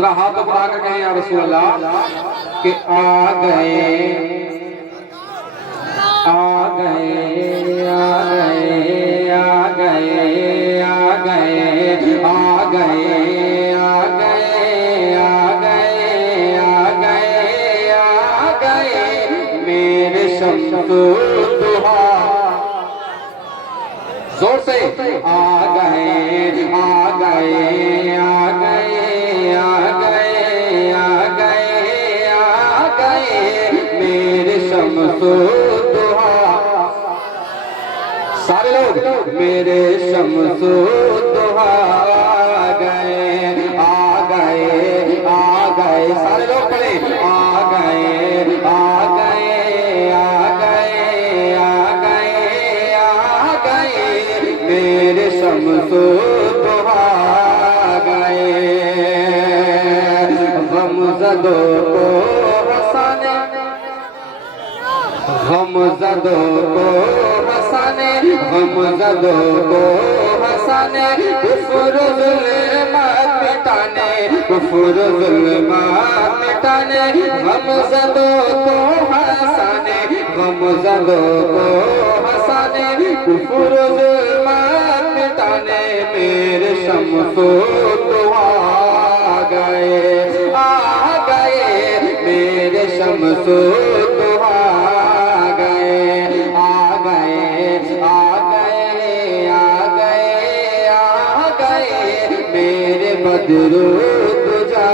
जरा हाथ उठा कर कहें या रसूल अल्लाह कि आ गए आ गए आ गए आ गए आ गए आ गए आ गए आ गए आ गए आ गए मेरे शम्सो दुहा जोर से आ गए आ गए आ गए आ गए आ गए आ गए मेरे शम्सो दुहा सारे लोग मेरे शम्सो दुहा आ गए सारे लोग पढ़े आ गए आ गए आ गए आ गए आ गए मेरे शम्सो दुहा गए गमज़दो को हंसाने गमज़दो को हंसाने गमज़दो को हंसाने कुफ्र ज़ुल्मात मिटाने कुफ्र ज़ुल्मात मिटाने गमज़दो को हंसाने गमज़दो को हंसाने कुफ्र ज़ुल्मात मिटाने मेरे शम्सो दुहा आ गए मेरे शम्सो दुहा आ गए आ गए आ गए आ गए आ गए मेरे बदरू तुझा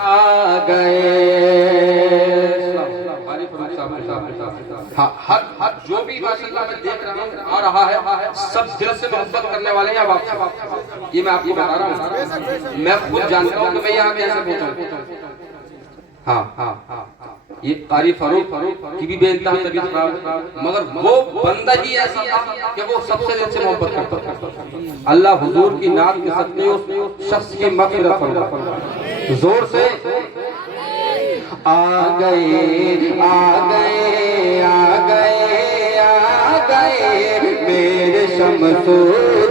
आ गए। हर जो भी माशाअल्लाह मैं देख रहा हूँ आ रहा है सब दिल से मोहब्बत करने वाले हैं। आप ये मैं आपको बता रहा हूँ, मैं खुद जानता हूँ कि मैं यहाँ कैसे पहुँचा। हाँ ये कारी फारूक की भी बेनता है तबीयत खराब, मगर वो बंदा ही ऐसा था कि वो सबसे दिल से मोहब्बत करता था। अल्लाह हुजूर की नात के सदके उस शख्स की मग़फ़िरत फरमाए। जोर से आ गए आ गए आ गए आ गए मेरे शम्सो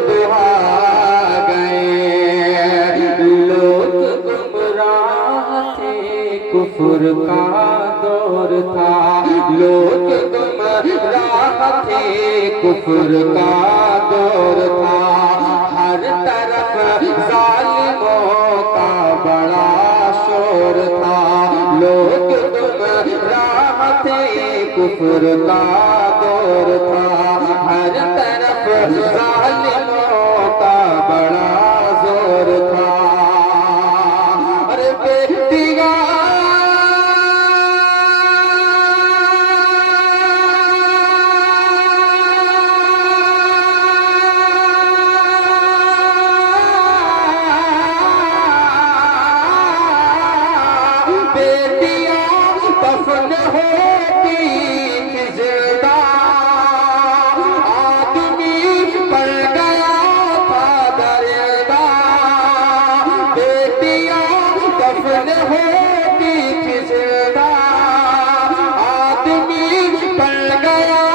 दुहा गए। लोग गुमराह थे कुफ्र का दौर था, लोग गुमराह थे कुफ्र का दौर था, हर तरफ जालिमों का बड़ा शोर था, लोग गुमराह थे कुफ्र का दौर था, हर तरफ जालिमों का बड़ा जोर था। अरे बेटिया दफन होती जिंदा आदमी पड़ गया था दरिंदा, बेटियां दफन होती जिंदा आदमी पड़ गया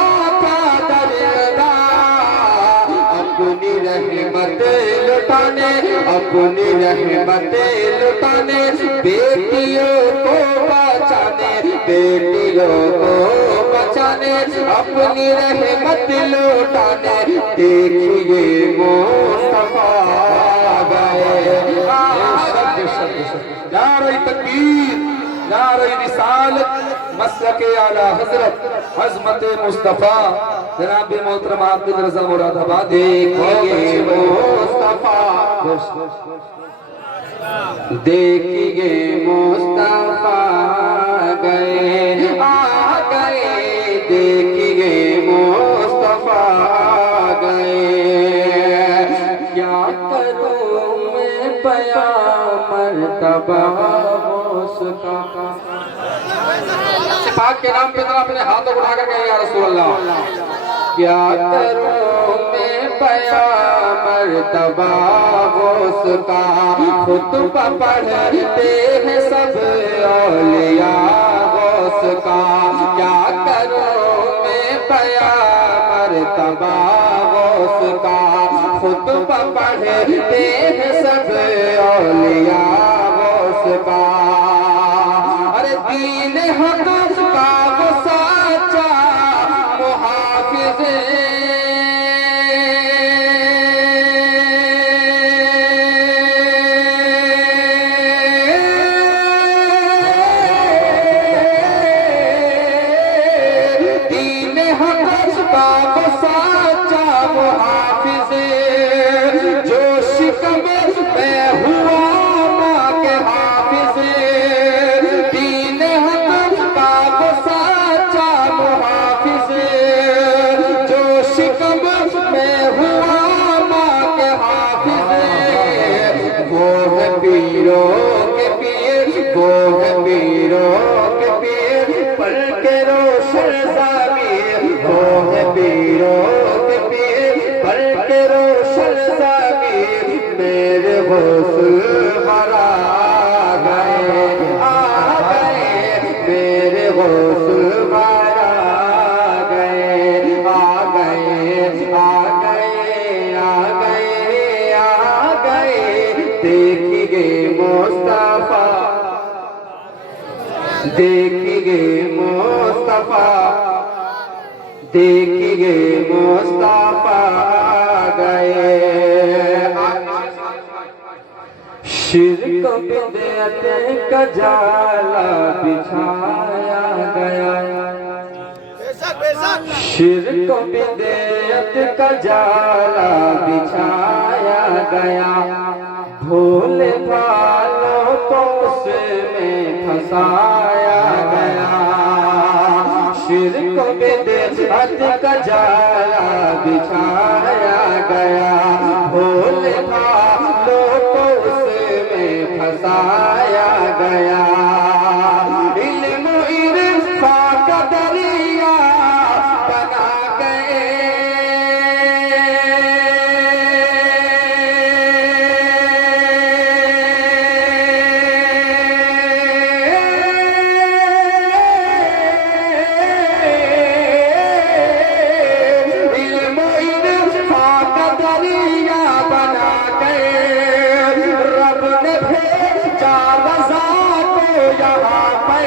था दरिंदा। अपनी रहमत लुटाने अपनी रहमत लुटाने बेटियों को बचाने बेटियों को बचाने अपनी रहमत लुटाने देखिए मुस्तफा गए। नारे तकबीर नारे रिसालत मसलके आला हजरत अज़मत मुस्तफा जनाब मोहतरम आबिद रज़ा मुरादाबाद। देखिए मुस्तफा देखिए मुस्तफा गए आ गए देखिए मुस्तफा गए। क्या करूं मैं बया मर्तबा उसका पाक के नाम पे तो अपने हाथों उठा कर कहें या रसूल अल्लाह क्या करूं मैं बया मर्तबा उसका खुतबा पढ़ते हैं सब औलिया उसका। क्या करूं मैं बया मर्तबा उसका खुतबा पढ़ते हैं सब वो है पीरों के पीर, वो है पीरों के पीर, पढ़ के रोशन ज़मीर, वो है पीरों के पीर, पढ़ के रोशन ज़मीर, मेरे गौस मरा गए, आ गए, मेरे गौस मरा गए, आ गए, आ गए, आ गए, आ गए, देखिए मुस्तफा, देखिए मुस्तफा, देखिए मुस्तफा गए। शिर्क बिदअत का जाला बिछाया गया, शिर्क बिदअत का जाला बिछाया गया, भोले भालों को उसमें फंसाया गया, शिर्क बिदअत का जाला बिछाया गया, भोले भालों को उसमें फंसाया गया, इल्म इरफा का दरिया बना गए, इल्म इरफा का दरिया बना गए, रब ने भेजा रज़ा को यहाँ पे,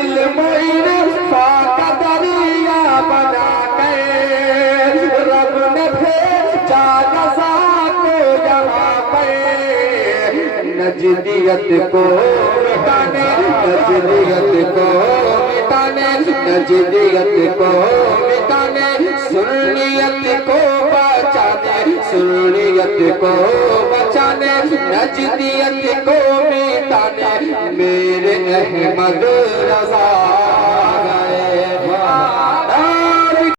इल्म इरफा का दरिया बना गए, रब ने भेजा रज़ा को यहाँ पे, नजदियत को मिटाने, नजदियत को मिटाने, नजदियत को मिटाने, सुन्नियत को बचाने, सुन्नियत को बचाने, नजदियत को मिटाने, मेरे अहमद रज़ा